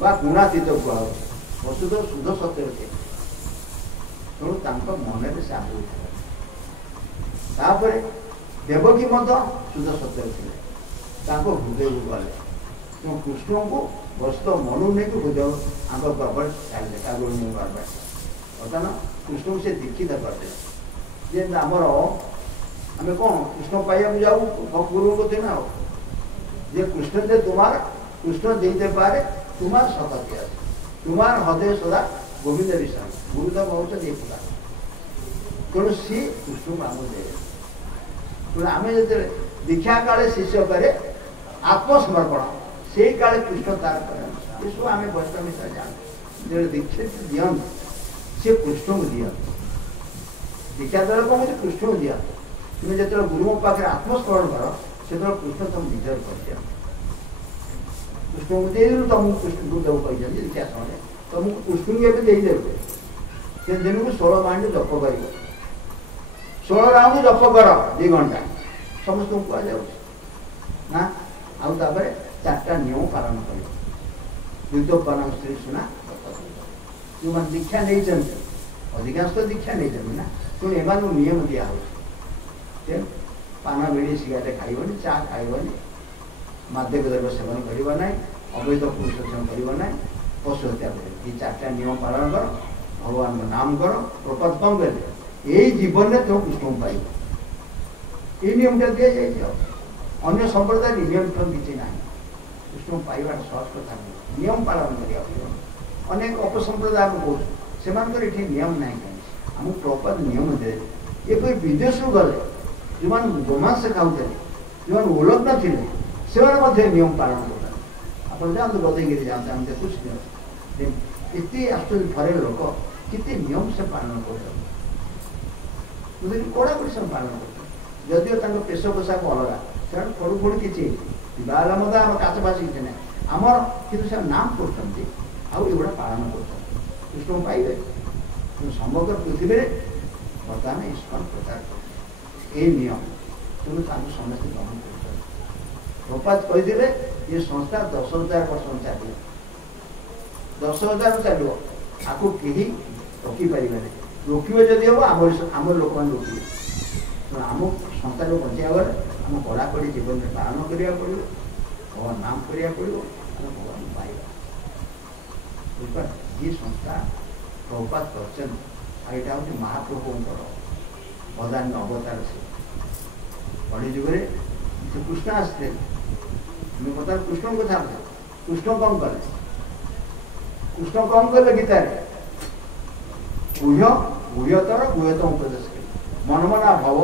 बा गुणातीत कुआ वसुदेव शुद्ध सत्य थे तेणु मन में से आगे देवकी शुद्ध सत्य थे हृदय को गले तेणु कृष्ण को वस्तु मनु नहीं कि हृदय आग गड़बड़ चलिए गड़बड़ बर्तमान कृष्ण को से दीक्षित करते जे आमर आम कौन कृष्ण पाइबा जाऊ गुरु को थे ना जे कृष्ण दे तुम्हार कृष्ण देते पारे तुम्हार शक्ति আছে तुम्हार हृदय सदा गोविंद विश्राम गुरुदेव बहुत ये प्रकार तेणु सी कृष्ण को आम दे तेणु आम जो दीक्षा काले शिष्य करे आत्मसमर्पण से काले कृष्ण तार करे ये सब आम वैष्णव हिसाब जान जो दीक्षित दियन सी कृष्ण को दियन दीक्षा द्वारा कौन कृष्ण को दिया तुम्हें जो गुरु पाखे आत्मस्मरण कर से कृष्ण तुम विजय कर दिया कृष्ण को दे तुमको कृष्ण गुरुदेव कही दीक्षा समय तुमको कृष्ण को देदेवे से दिन को 16 माइंड जप कर 16 राउंड जप कर 2 घंटा समस्त कहना आउे 4टा नियम पालन कर विद्योपान स्त्री सुना जो मैंने दीक्षा नहीं अधिकांश तो दीक्षा नहीं ना तेणु एम नियम दिया पान बीड़ी सिगारेट खाइबनी चा खाइबनी मादक द्रव्य सेवन करना अवैध पुरुष सेवन करना पशु हत्या कर 4टा नियम पालन कर भगवान का नाम कर प्रपद कम कर यही जीवन में तुम कृष्ण को पाइब ये नियमटा दि जाए अन्य संप्रदाय नियम किसी ना कृष्ण को पाइबा सहज कथा नहीं नियम पालन करा अनेक अपसंप्रदाय कौन से नियम ना कहीं आम प्रपद नियम दे ये विदेश गले जो गोमांस खाऊे जो उलग्न थे से नियम पालन करते आप जातु गदगिरी जाते हम देखुच इतनी आश्चर्य फरेन लोक कितने नियम से पालन करते कड़ाकड़ी सब पालन करते जदिव पेश पोशाक अलग से फड़ू फड़ू किसी बाला मत आम काच बास किसी ना आमर कि नाम करुड़ा पालन कर कृष्ण पाइबे समग्र पृथ्वी में बर्तमान इस्कन प्रचार कर नियम तेणु समस्त ग्रहण कर प्रपात कही ये संस्था 10,000 वर्ष चलिए 10,000 चलो आपको कहीं रोकीपर रोकवे जदि हम आम लोक मैंने रोकवे तेणु आम संस्था को बचाइबा गले आम कड़ाकड़ी जीवन में पालन करा पड़ो भगवान नाम करा पड़ो आम भगवान पाइबा बुझा ये संस्था प्रपात कर यहाँ हूँ महाप्रभुंर बदान्य अवतार से कलि जुगे कृष्ण आसते बता कृष्ण को था कृष्ण कौन कले कृष्ण कौन कले गीता गुह्यतर गुह्यतम उपदेश कले मन मना भव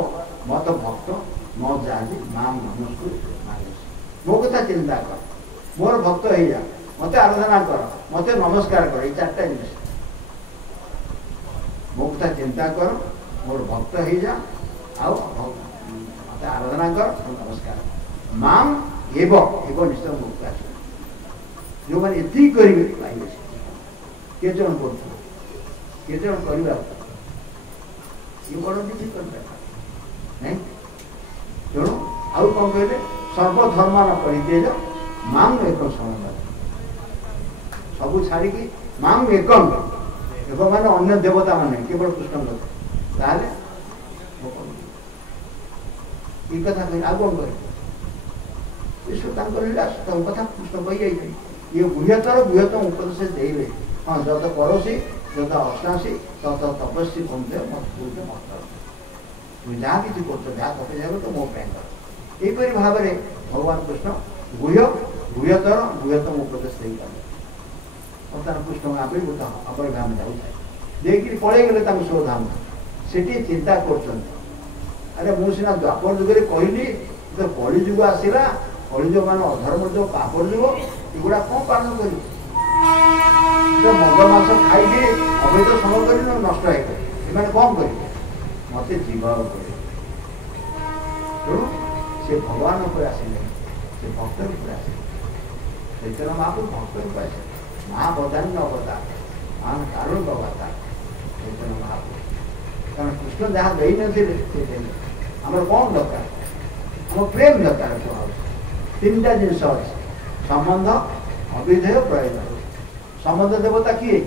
मत भक्त न जाति नाम नमस्कुर मो कथा चिंता कर मोर भक्त हो जा मत आराधना कर मत नमस्कार कर ये 4टा जिन मो कथा चिंता कर मोर भक्त हो जा मत आराधना कर नमस्कार माम एव निश्चय मुक्त आस जो मैंने ये करेंगे पाइबे किए जन कर ये बड़ किसी नहीं तेणु आउ कौन कहले सर्वधर्म न परित्यज माम एक समय सबू छाड़ी माम एकम माने अन्य देवता मान केवल कृष्ण ताले ये कथा कह आग कौन कहे कथा कृष्ण कही जाइए ये गुह्यतम उपदेश देवे हाँ जत पड़ोशी जत अश्नासी तत तपस्वी बंधे मत तुम जहाँ किसी कर तपस्या तो मो कर यहीपरि भाव में भगवान कृष्ण गुह्यतम उपदेश दे बर्तमान कृष्ण आप गोटे अपरिधाम जाऊँ देखिए पलि गले शिवधाम से चिंता कर अरे मुझे द्वापर जुगे कहली तो कलिजुग आसला कलिजुग मान अधर्म जो पापर जुग एगुड़ा कौन पालन कर मद मास खाई अवैध समय कर नष्ट हो कौन करेंगे मत जीवा तेणु से भगवान पर आसिले से भक्त आसे चैतन्य महाप्रभु भक्त आसे महाबदान्य अवतार मान कारुण अवतार चैतन्य महाप्रभु कारण कृष्ण जहाँ दे आम कौन दरकार आम प्रेम दरकार 3टा जिन संबंध अविधेय प्रयोजन संबंध देवता किए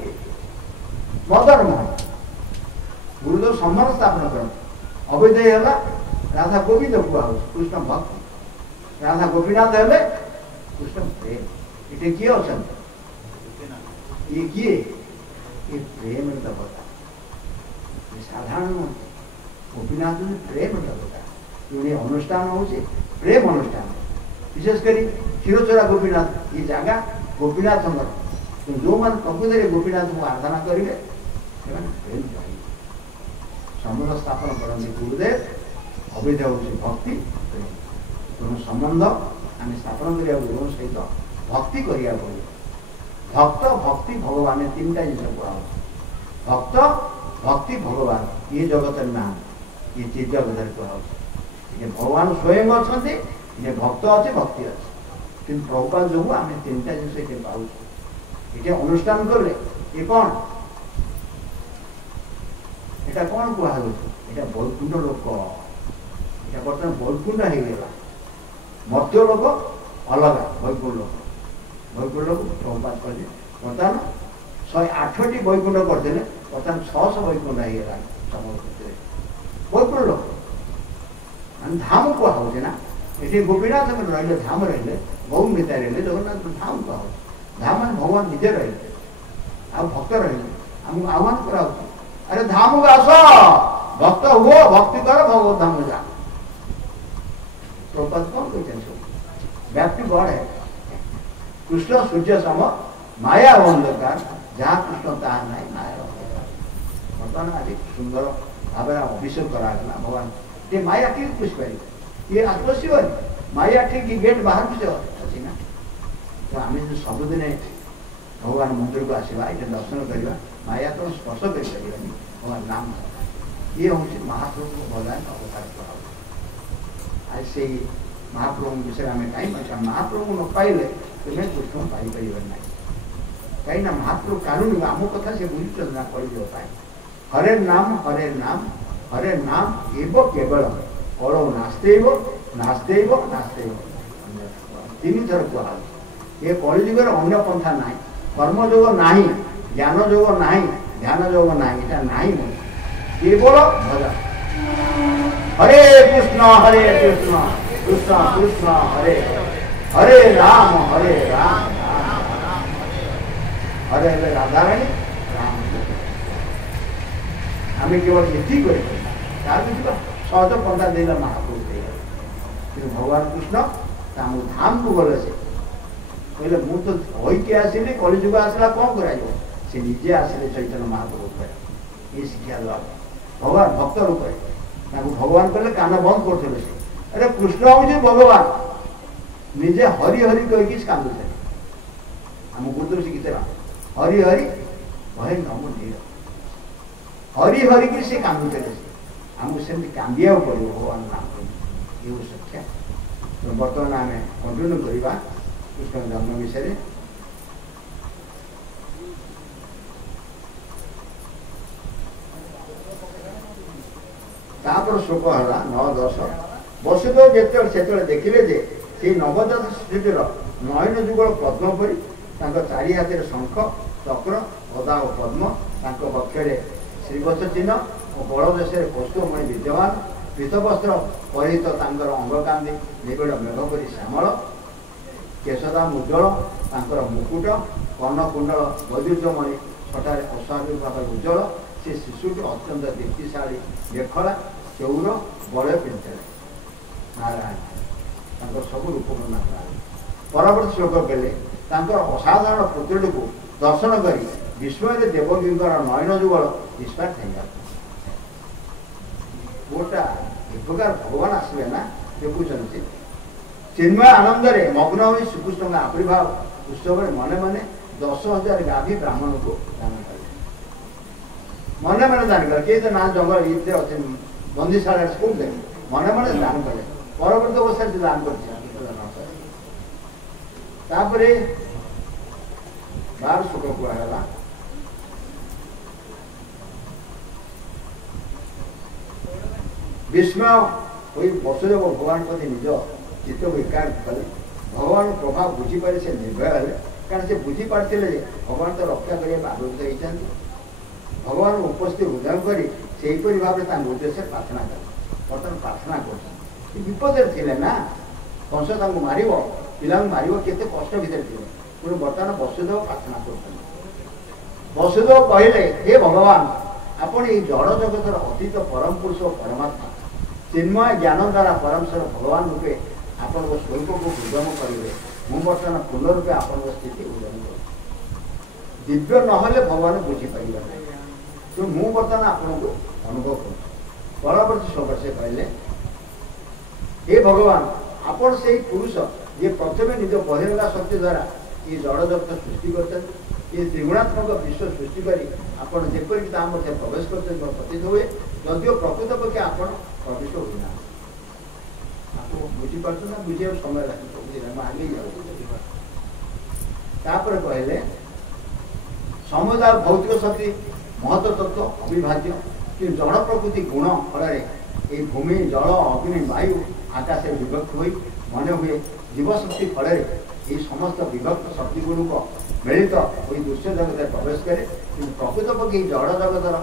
मदन मोहन गुरुदेव सम्मान स्थापन कर अभिदय है राधा गोविंद कुआ कृष्ण भक्त राधा गोपीनाथ है कृष्ण प्रेम ये किए अच्छा ये किए ये प्रेम देवता ये साधारण गोपीनाथ प्रेम देवता ये अनुष्ठान हो प्रेम अनुष्ठान विशेषकर क्षीरचोरा गोपीनाथ ये जगह गोपीनाथ जो मैंने प्रकृति गोपीनाथ को आराधना करेंगे प्रेम चाहिए संबंध स्थापन करते गुरुदेव अभिधेय हूँ भक्ति प्रेम तेणु संबंध आम स्थापन करा गुरु सहित भक्ति करा पड़े भक्त भक्ति भगवान तीन टा जिन कह भक्त भक्ति भगवान ये जगत नाम ये चीज जगत कह भगवान स्वयं अच्छा भक्त अच्छे भक्ति अच्छे कि प्रभुपाद जो आम तीन टा जिन ये पाऊँ ये अनुष्ठान कले ये कौन এটা कौन कहुच्छे এটা বৈকুণ্ঠ लोक এটা बर्तमान বৈকুণ্ঠ हो गला मर्त्य लोक अलग वैकुंठ लोक प्रभुपाद कहते बर्तमान 108टी वैकुंठ करते बर्तमान 600 वैकुंठ हो गला समस्त वैकुंठ लोक मान धाम कहुचे ना ये गोपीनाथ रही धाम रही गौ नेता रही जगन्नाथ धाम कह धाम भगवान निजे रही आ भक्त रही आमको आह्वान करा अरे धाम को आस भक्त हुओ भक्ति कर भगवत धाम जा प्रभुपाद कौन कहते व्याप्ति बड़ है कृष्ण सूर्य सम माया अंधकार जहाँ कृष्ण ता ना माया बर्तमान आज सुंदर भाव अभिषेक कराला भगवान ये माया कि पुष पारे ये आत्मशिव माया ठीक गेट बाहर से अच्छी ना तो आम जो सबुदिन भगवान मंदिर को आसवा ये दर्शन करवा माया तो स्पर्श कर भगवान नाम ये हूँ महाप्रभु भगवान अवतार आज से महाप्रभु विषय आम कहीं महाप्रभु न पाइले तुम्हें कृष्ण पाइपर ना कहीं महाप्रभु कानून आम कथा से बुझे ना कर हरे नाम एव केवल कल नास्तेव नास्तेव नास्तेव तीन थर कह ये कलिजुगर अन्य पंथा ना कर्मयोग ना ज्ञान योग ना ध्यान योग ना यहाँ ना केवल भजन हरे कृष्ण कृष्ण कृष्ण हरे हरे राम हरे राधा रानी राम आम केवल ये सहज पंथा देला महाप्रभु कि भगवान कृष्ण धाम को गले से कहले मु तो होइके आसिली कलिजुग आसला कौन कर निजे आसिले चैतन्य महाप्रभु ये शिक्षा देवा भगवान भक्त रूप भगवान कहले कान बंद करते अरे कृष्ण हूँ भगवान निजे हरि हरि कहीकि कांदुचे आम गुरुदेव शिखिला हरि हरि भय नमो नीर हरि हरि कि से कांदुचे आमको सेमती कांदिया पड़ो भगवान नाम ये शिक्षा तो बर्तमान आम कंटिन्यू करवा कृष्ण जन्म विषय तापर शोक है 9-10 वसुदेव जिते देखिले जे से नवजात शिशुटीर नयन जुगल पद्म परी चारि हाथ शंख चक्र गदा और पद्म पक्षे श्रीवत्स चिन्ह और बड़देश कौस्तुभमणि विद्यमान पीतवस्त्र परिहित अंगकांदी निबिड़ मेघपरी श्यामल केशदाम उज्ज्वल मुकुट कर्णकुंडल वैदुर्यमणि छटार अस्वाभाविक भाव उज्ज्वल से शिशुटी अत्यंत दीप्तिशाली लेखला चौर बलय पिंचले नारायण सब रूप नारायण परवर्ती श्लोक कले असाधारण पुत्री को दर्शन कर विस्मय देवकी नयन जुगल निष्पात गोटा एक प्रकार भगवान आसवे ना देखुं चिन्मय आनंद मग्न हो श्रीकृष्ण का आविर्भाव उत्सव मने मने 10,000 गाभी ब्राह्मण को दान कले मने मने दान कले किए तो ना जंगल इतने अच्छे बंदीशाला स्कूल दे मने मने दान कले परवर्त अवस्था दान कर 12 शोक कहला विस्मय कोई वसुदेव भगवान प्रति निज चित्त को एकाग्र कले भगवान प्रभाव बुझीपारे से निर्भय है कारण से बुझीपारे भगवान तो रक्षा करने आलोचित होती भगवान उपस्थित उद्यम कर भाव में उद्देश्य प्रार्थना कर बर्तमान प्रार्थना कर विपद थे ना कंस मार पिला मार के कष्ट भितर थे पुणी बर्तमान वसुदेव प्रार्थना कर वसुदेव कहले हे भगवान आपण ये जड़ जगतर अतीत परम पुरुष परमात्मा चिन्मय ज्ञान द्वारा परमेश्वर भगवान रूपे आपण स्वरूप को उद्यम करेंगे मु बर्तमान पूर्ण रूपे आपण स्थिति उद्यम कर दिव्य नहले भगवान बुझीपर ना तो मु बर्तमान आपन को अनुभव कर परवर्ती समय से कहले हे भगवान आपण से पुरुष ये प्रथम निज बहिरंगा शक्ति द्वारा ये जड़ जगत सृष्टि करते ये त्रिगुणात्मक विश्व सृष्टि करी आपण जेपरिक प्रवेश करते प्रतीत हुए जदिव प्रकृत पक्षे आपण प्रविष्ट होना आपको बुझीपार ना बुझे समय लगे आगे जापर कहले समुदाय भौतिक शक्ति महत्व तत्व अविभाज्य कि जड़ प्रकृति गुण फल भूमि जल अग्नि वायु आकाश विभक्त हो मन हुए जीवशक्ति फल ये समस्त विभक्त शक्ति गुणक मिलित तो दृश्य जगत प्रवेश करे कि प्रकृत पक्षे जड़ जगतर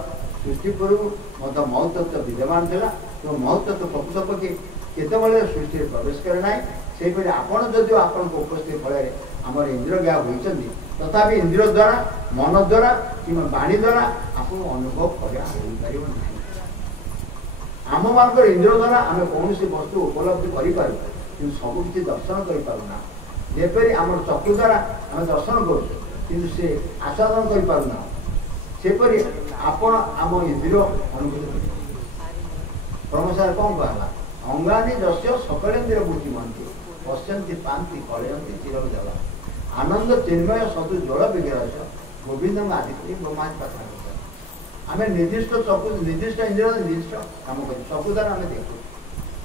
सृष्टि पूर्व महत् तत्व विद्यमान था तो महत् तत्व प्रकृत पक्षे केतबले सृष्टि प्रवेश करे ना से आपण जदिव आपण उपस्थित फल आम इंद्रिय ज्ञा होती तथा इंद्रिय द्वारा मन द्वारा कि वाणी द्वारा आप अनुभव कर आम मान इंद्रिय द्वारा आम कौन वस्तु उपलब्धि करूँ कि सबकि दर्शन करूना जेपरी आम चक्षु द्वारा आम दर्शन करें आस्वादन करूना सेपरी आपण आम इंद्रिय अनुभूति परमेश्वर कौन कहला अंगानी दस्य सकलेन्द्रिय बुद्धिमती पश्यंती पांति कलयंती चिरविजला आनंद चिन्मय सदु जल विग्रह गोविंद आदित्य ब्रह्माज पाठ आम निर्दिष्ट चकु निर्दिष्ट इंद्रिय निर्दिष्ट कम कर चकु द्वारा आम देखु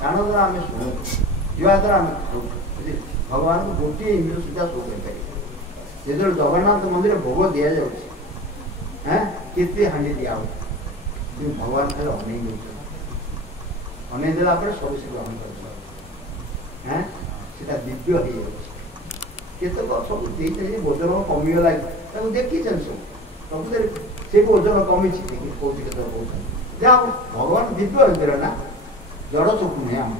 कान द्वारा आम शुणु जीवा द्वारा आम खाऊ भगवान को गोटे इंद्रिय सुधा शो कर जो जगन्नाथ मंदिर भोग दि जाए केते हाँ दिया भगवान खाली अनेक अनेदेला सब से ग्रहण कर दिव्य हो केतक सब देखते ओजन कमिगला देखी सब प्रकृत से ओजन कमी कौन जहाँ भगवान दिव्य होते ना जड़ चकु नुहे आम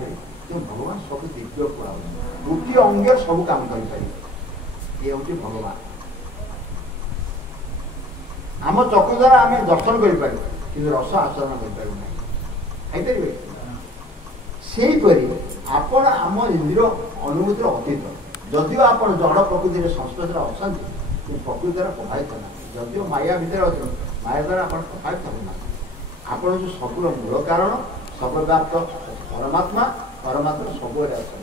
तो भगवान सब दिव्य पड़ा गोटे अंग सब काम कर ये हूँ भगवान आम चकु द्वारा आम दर्शन कर रस आचरण कर आपण आम इंद्रिय अनुभूतिर अतीत जदिव आप जड़ प्रकृति संस्पर्श अच्छा प्रकृति द्वारा प्रभावित ना जदिव माया भितर अच्छे माया द्वारा आप प्रभावित होना आपण जो सबूर मूल कारण सर्वव्याप्त परमात्मा परमात्मा सबुरे अच्छा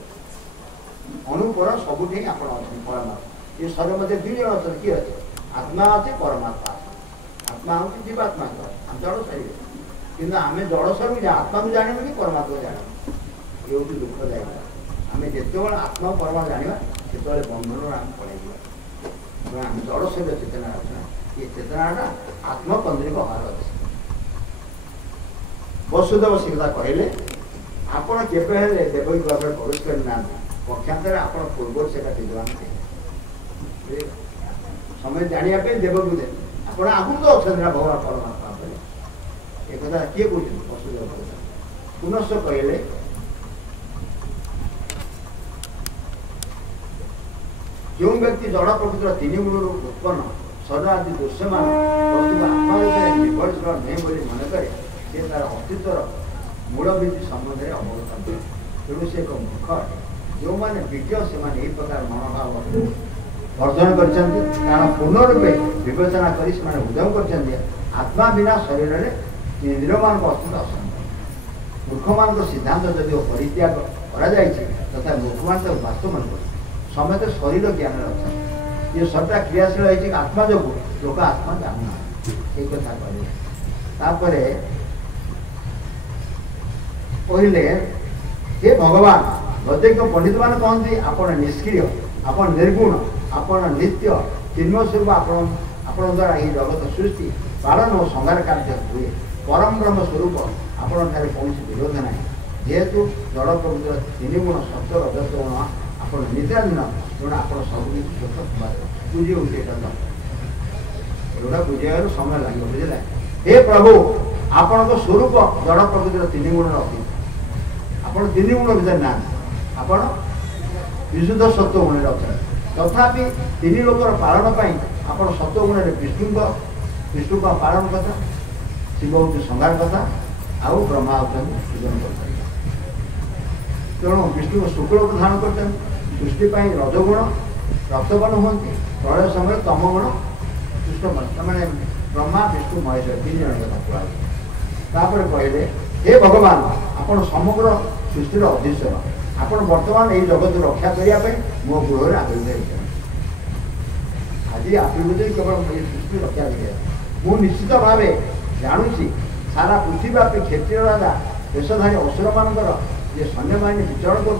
अनुपर सबुठ आप परमात्मा ये शरीर मध्य दुई जन अच्छा किए अच्छे आत्मा अच्छे परमात्मा आत्मा हूँ जीवात्मा जड़ शरीर कि आम जड़ शरीर आत्मा को जान कि परमात्मा जान ये हूँ दुखदायी आम जिते आत्मा परमा जाना से बंधन आम पड़े आम जड़ शरीर चेतना अच्छा ये चेतनाटा आत्मकेन्द्रिक हार अच्छे वसुदेव से कथा कहले आपण केवे देवकी भाव में प्रवेश करना पक्षांतर आप पूर्व से विद्वान थे समय जानापी देवकी दे आप आगु तो अच्छा भगवान परमात्मा एक कथा किए कहते वसुदेव पुनश्च कहले जो व्यक्ति जड़ प्रकृतिर तीन गुण उत्पन्न शरीर आदि दृश्यमान वस्तु आत्मा निर्भरशील नहीं बोली मन करे से तार अस्तित्वर मूलविधि संबंध में अवगत हुए तेणु से एक मूर्ख अटे जो मैंने विज्ञ से प्रकार मनोभाव वर्धन कर पूर्ण रूपे विवेचना कर उद्यम कर आत्मा बिना शरीर में इंद्रिय मान अस्तित्व असंभव मूर्ख मान सिद्धांत जदि परित्याग तथा मूर्ख मान वास्तव मन समेत शरीर ज्ञान अच्छा ये सबटा क्रियाशील है आत्मा जो लोक आत्मा जानना ये कथा कहले कहले हे भगवान प्रत्येक पंडित मान कहते आपण निष्क्रिय आपण निर्गुण आपण नित्य चिन्मय स्वरूप आपण द्वारा ये जगत सृष्टि पालन और संहार कार्य हुए परम ब्रह्म स्वरूप आपण कौन विरोध ना जेहेतु जड़ प्रकृतिर तीन गुण सत्य रजस गुण आप निद्राधीन तेणु आप सब किसी बुझे एगुड़ा बुझे समय लगे बुझे हे प्रभु आपण स्वरूप जड़ प्रकृतिर 3 गुण रखी आप 3 गुण भर ना आप विशुद्ध सत्व गुण रखें तथापि 3 लोकर पालन आप सत्व गुण विष्णु का पालन कथा शिव हूँ संहार कथा आउ ब्रह्मा होती सृजन कर तेणु विष्णु शुक्ल को धारण कर सृष्टि रजगुण रक्तबन हमें प्रलय समय तमगुण कृष्ण मैंने ब्रह्मा विष्णु महेश्वर 3 जन कथा कहले कहले हे भगवान आपण समग्र सृष्टि अधीश्वर आपण वर्तमान यही जगत रक्षा करने मो गृह आविर्भूत आज आविर्भूत केवल सृष्टि रक्षा कर मु निश्चित भाव जानूची सारा पृथ्वीव्यापी क्षेत्रीय राजा देशधारी असुर मानकर जे सैन्य बाहिनी वितरण कर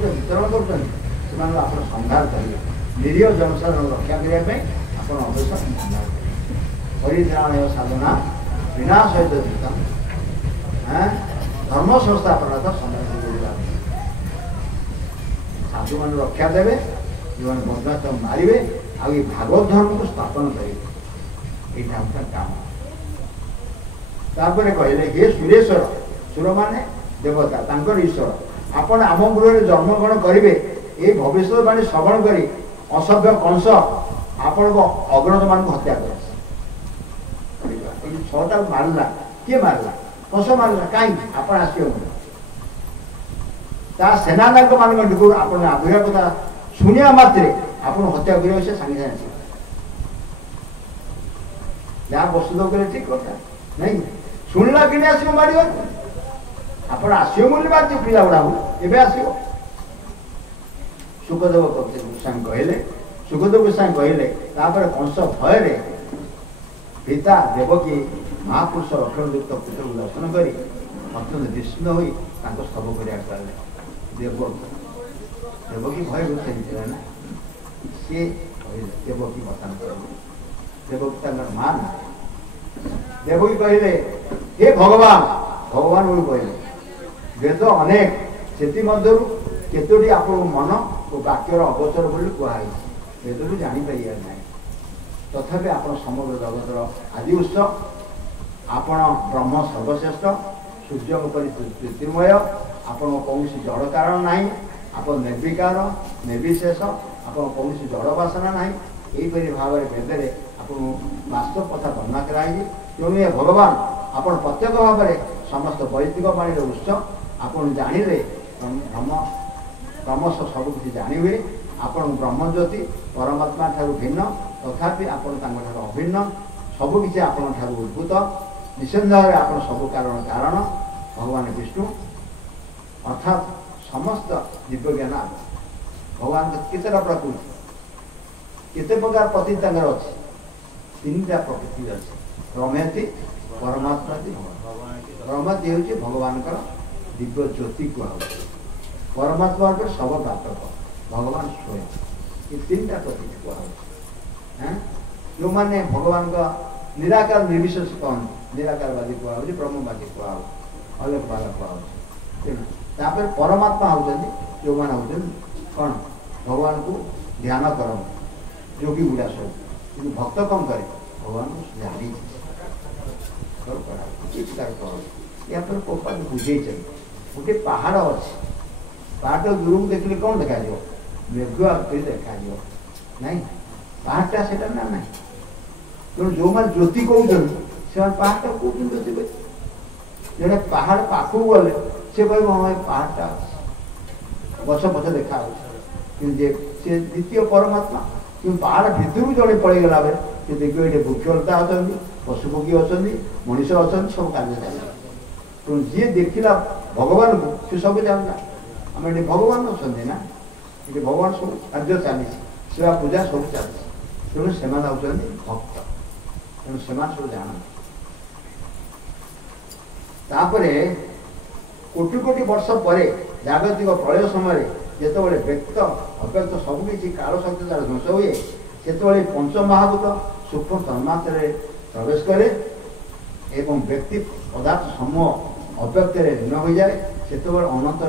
संहार करेंगे निरीह जनसाधारण रक्षा करने आप अवश्य परित्राणय साधना विनाश सहित धर्म संस्थापना समय साधु मान रक्षा देवे जो बदमाश मारे आ भागवत धर्म को स्थापन करेंगे यहाँ काम तापर कहले हे सुरेश्वर सुर माने देवता तांकर ईश्वर आपण आम गृह जन्म ग्रहण करेंगे ये भविष्यवाणी श्रवण करी असभ्य कंस आपण को अग्रज मान हत्या कर 6टा मारला किए मारला कंस मारला कहीं आपण आसियो ता सेनानायक मान आपण आविर्भाव कथा शुणिया मात्रे आपण हत्या करियो से संगे संगे या वस्तु करे ठीक कथा नहीं शुणला कि आसो मार आप आसो बोली बात पिला गुड़ा एवं आसो सुखदेव गोस्वामी कहले सुखदेव गोस्वामी कहले कंस भय पिता देवकी महापुरुष अक्षरयुक्त पुत्र को दर्शन कर अत्यंत विस्मित हो स्तव कर देवकी भय गोस्वामी ना सी देवकी बर्तन देवकी मां देवकी कहले हे भगवान भगवान बोली कहले वेद अनेक से केतोटी आप मन और वाक्यर अवसर बोली कहुई वेद भी जापर ना तथापि आप समग्र जगतर आदि उत्स आपण ब्रह्म सर्वश्रेष्ठ सूर्य ज्योतिर्मय आपण कौन जड़ कारण ना आप निर्विकार निर्विशेष आप कौन जड़ बासना ना यहीपरि भाव में वेदे आप वास्तव कथा वर्णना कराई तेणु ये भगवान आप प्रत्येक भाव में समस्त वैदिक वाणी उत्स आप जानिले क्रमश सबकि जानी हुए आप ब्रह्मज्योति परमात्मा ठारू भिन्न तथापि आप अभिन्न सबकि आप उद्भूत निसंदेह आप सब कारण कारण भगवान विष्णु अर्थात समस्त दिव्य ज्ञान भगवान केतटा प्रकृति केते प्रकार प्रति अच्छी 3टा प्रकृति अच्छी रमेति परमात्मा रमति हूँ भगवान दिव्य ज्योति कहुए परमात्मा सब व्यापक भगवान स्वयं ये 3टा प्रकृति कहुए जो मैंने भगवान का निराकार निर्विशेष कहते निराकारवादी कहुए ब्रह्मवादी कहुए अलगवाद कहुए परमात्मा होती जो मैंने होते कौन भगवान को ध्यान कर जोगी गुड़ा सब कि भक्त कौन करे भगवान को जानी या बुझे गोटे पहाड़ अच्छे पहाड़ दूर को देखिए कौन देखा मेघ देखा नहीं पहाड़टा से ना ना तेणु जो मैंने ज्योति कहते से पहाड़टा कौन ज्योति जड़े पहाड़ पाखक गले से कह हाँ पहाड़टा गछ पछ देखा सी द्वितीय परमात्मा कि पहाड़ भितर जड़े पड़ेगला बेले से देखिए ये वृक्षलता अच्छा पशुपक्षी अच्छा मनीष अच्छा सब कार्य चलता तेणु जी देखला भगवान को सी सब जानला आम ये भगवान अच्छा ना ये भगवान सब कार्य चली सेवा पूजा सब चलती तेणु से भक्त तेणु से सब जान कोटि कोटि वर्ष पर जागतिक प्रलय समय जिते व्यक्त अव्यक्त सबकि काल शक्ति तार ध्वंस हुए से पंचमहाभूत सूक्ष्म तन्मात्रे प्रवेश करे एवं व्यक्ति पदार्थ समूह अव्यक्त लीन हो जाए से अनंत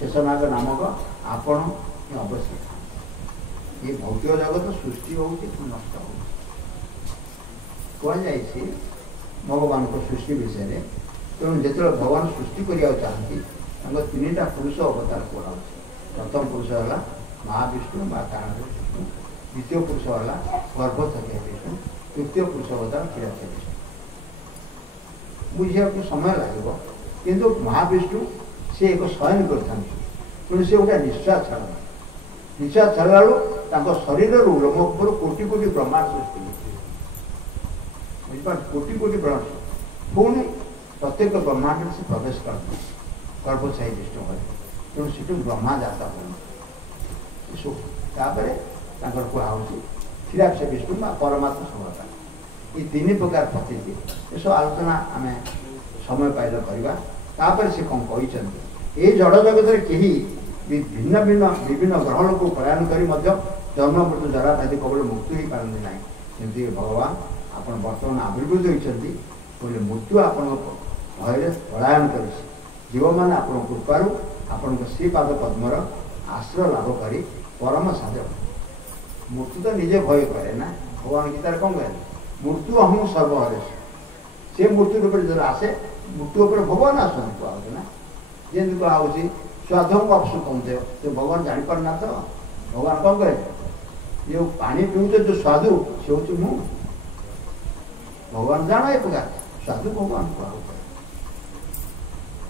शेषनाग नामक आपण अवश्य ये भौतिक जगत सृष्टि हो नष्ट हो कहुई भगवान को सृष्टि विषय में तेणु जो भगवान सृष्टि करने चाहती तीन टा पुरुष अवतार करा प्रथम पुरुष है महाविष्णु बा कारण विष्णु द्वितीय पुरुष है गर्भोत्थय विष्णु तृतीय पुरुष अवतार क्षीराब्ज विष्णु बुझा समय लगे किंतु महाविष्णु सी एक शयन कर सी गोटे निश्वास छाड़ा शरीर रोम उपर कोटि कोटि ब्रह्मांड सृष्टि बुझे कोटि कोटि ब्रह्मांड पुणी प्रत्येक ब्रह्मांड से प्रवेश करते गर्भोत्थय विष्णु है तेणु से ब्रह्मा जाता होपर कहुच्छी क्षीराब्ज विष्णु परमात्मा समता ये तीन प्रकार प्रतीति ये सब आलोचना आम समय पाइल करवा से कौन कहते ये जड़ जगत कहीं भिन्न भिन्न विभिन्न ग्रह लोक पलायन कर जन्म मृत्यु जरा आदि कबल मुक्ति हो पारती ना कि भगवान आप बर्तमान आविर्भूत होती बोले मृत्यु आपण भय पलायन कर जीव मैंने आप कृपार आपण श्रीपाद पद्मर आश्रय लाभ कर परम साधक मृत्यु तो निजे भय करे ना भगवान गीतार कौन कहे मृत्यु अहम सर्वहरे से मृत्यु रूप जो आसे मृत्यु उपर भगवान आसना कहना जमी कहुच्छी स्वाधम अपसुकम देव तो भगवान जापर ना तो भगवान कौन कहे जो पानी पीऊच जो स्वादु से हूँ मु भगवान जान ये प्रकार साधु भगवान कहू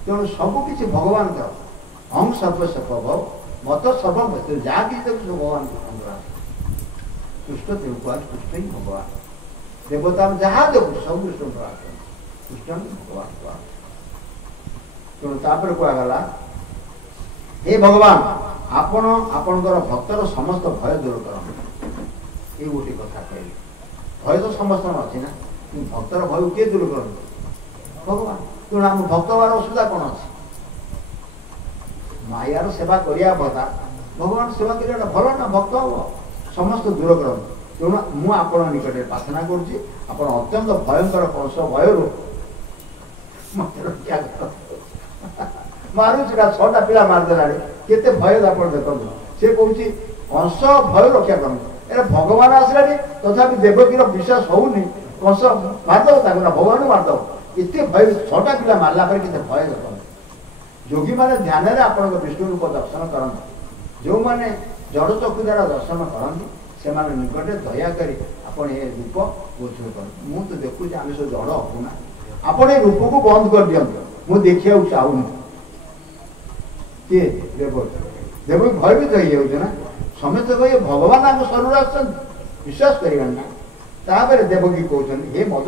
तेणु सबकि भगवान अहम सर्वस्व प्रभव मत सर्व जहाँ कि भगवान कृष्ण तेणु कह कृष्ण ही भगवान देवता जहाँ देखु सब कृष्ण कृष्ण भगवान कह तेणु तापर कहगला हे भगवान आपण आपणकर भक्तर समस्त भय दूर कर ये गोटे कथा कहले भय तो समस्त अच्छी ना भक्तर भय किए दूर कर भगवान तेणु आम भक्त हमार असुविधा कौन अच्छे मायार सेवा करिया भता भगवान सेवा करिया भल ना भक्त हम समस्त दूर कर तेणु मुझे निकटे प्रार्थना करुच्ची आप अत्यंत भयंकर कंस भयर मत रक्षा कर मारू छटा पिला मारदेला केते भय आप देखो सी कौन कंस भय रक्षा कर भगवान आसला तथापि देवकीर विश्वास होनी कंस मारदे भगवान मारद एत भय छटा पिला मारला केते भय देखो योगी मैंने ध्यान में आप विष्णु रूप दर्शन करते जो मैंने जड़ चक्षु द्वारा दर्शन करती से निकटे दयाकोरी आप रूप गोचर कर मु तो देखुच आम सब जड़ हूना आप रूप को बंद कर दिखाँ मुझे देखा चाहूनी किए देव भयभीत हो ना समस्त भगवान आम शरीर आस विश्वास कर देवकी कहते हे मधु